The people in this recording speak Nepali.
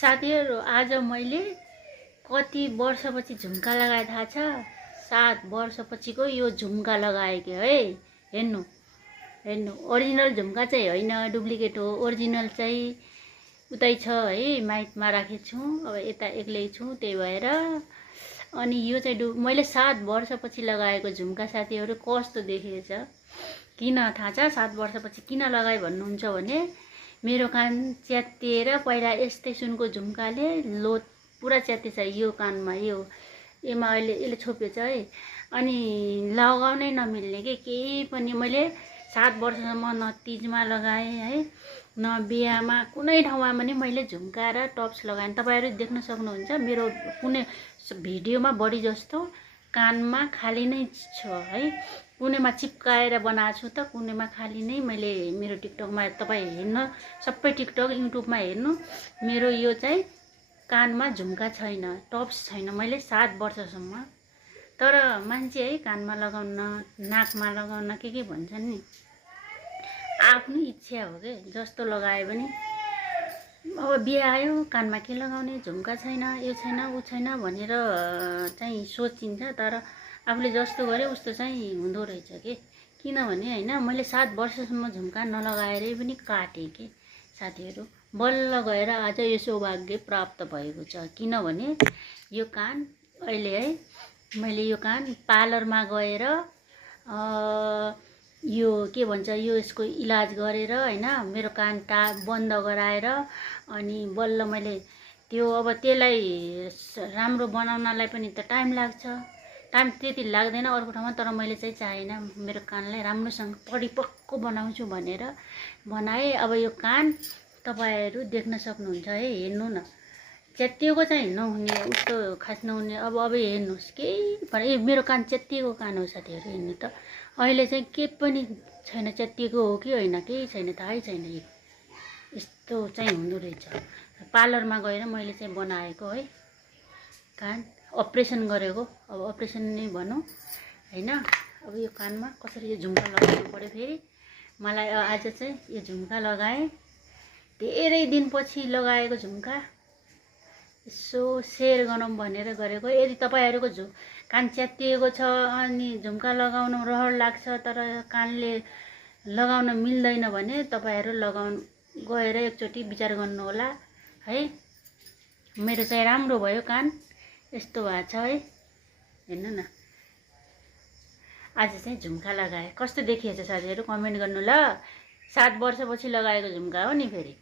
साथीहरु आज मैले कति वर्षपछि झुम्का लगाए थाहा छ? 7 वर्षपछिको यो झुम्का लगाएके है। हेर्नु हेर्नु, ओरिजिनल झुम्का चाहिँ होइन, डुप्लिकेट हो। ओरिजिनल चाहिँ उतै छ है, माइकमा राखेको छु। अब यता एक्लै छु, त्यही भएर। अनि यो चाहिँ मैले 7 वर्षपछि लगाएको झुम्का साथीहरु कस्तो देखिएछ? किन थाहा छ 7 वर्षपछि किन लगाए भन्नुहुन्छ भने मेरो कान च्यातिएर पहिला यस्तै सुनको झुम्काले लोत पुरा च्याति छ यो कानमा, योमा अहिले यसले छोपेछ है। अनि लगाउनै नमिल्ने के केही पनि। मैले 7 वर्षसम्म न तीजमा लगाएँ है, न बिहामा, कुनै ठाउँमा पनि मैले झुम्का र टप्स लगाएँ। तपाईहरु देख्न सक्नुहुन्छ मेरो कुनै भिडियोमा बढी जस्तो कानमा खाली नै छ है। कुनैमा चिप्काएर बनाएको छु त, कुनैमा खाली नै। मैले मेरो टिकटकमा तपाई हेर्न, सबै टिकटक युट्युबमा हेर्नु, मेरो यो चाहिँ कानमा झुम्का छैन, टप्स छैन मैले 7 वर्षसम्म। तर मान्छे है कानमा लगाउन, नाकमा लगाउन के भन्छन् नि, आफ्नो इच्छा हो के, जस्तो लगाए पनि। अब बिहा आयो, कानमा के लगाउने, झुम्का छैन, यो छैन, उ छैन भनेर चाहिँ सोचिन्छ। तर आफूले जस्तो गरे उस्तो चाहिँ हुँदो रहेछ के। किनभने हैन, मैले 7 वर्षसम्म झुम्का नलगाएरै पनि काटे के साथीहरु। बल्ल गएर आज यो सौभाग्य प्राप्त भएको छ। किनभने यो कान अहिले है, मैले यो कान पार्लरमा गएर यो के भन्छ, यो यसको इलाज गरेर हैन, मेरो कान बन्द गराएर अनि बल्ल मैले त्यो, अब त्यसलाई राम्रो बनाउनलाई पनि त टाइम लाग्छ। टाइम त्यति लाग्दैन अरूको ठाउँमा, तर मैले चाहिँ चाहेन मेरो कानलाई राम्रोसँग परिपक्व बनाउँछु भनेर बनाए। अब यो कान तपाईहरु देख्न सक्नुहुन्छ है, हेर्नु न, च्यातिएको चाहिँ नहुने, उस्तो खास नहुने। अब हेर्नुस्, केही मेरो कान च्यातिएको कान हो साथीहरु। हेर्नु त, अहिले चाहिँ के पनि छैन, च्यातिएको हो कि होइन केही छैन, थाहै छैन। यस्तो चाहिँ हुँदो रहेछ। पार्लरमा गएर मैले चाहिँ बनाएको है कान, अपरेसन गरेको। अब अपरेसन नै भनौँ हैन। अब यो कानमा कसरी यो झुम्का लगाउनु पर्यो फेरि मलाई। आज चाहिँ यो झुम्का लगाएँ, धेरै दिनपछि लगाएको झुम्का। यसो शेयर गरौँ भनेर गरेको। यदि तपाईहरुको कान च्यातिएको छ अनि झुम्का लगाउन रहर लाग्छ तर कानले लगाउन मिल्दैन भने तपाईहरु गएर एकचोटी विचार गर्नु होला है। मेरो चाहिँ राम्रो भयो कान, यस्तो भएको छ है। हेर्नु न, आज चाहिँ झुम्का लगाए, कस्तो देखिएछ साथीहरु कमेन्ट गर्नु ल। 7 वर्षपछि लगाएको झुम्का हो नि फेरि।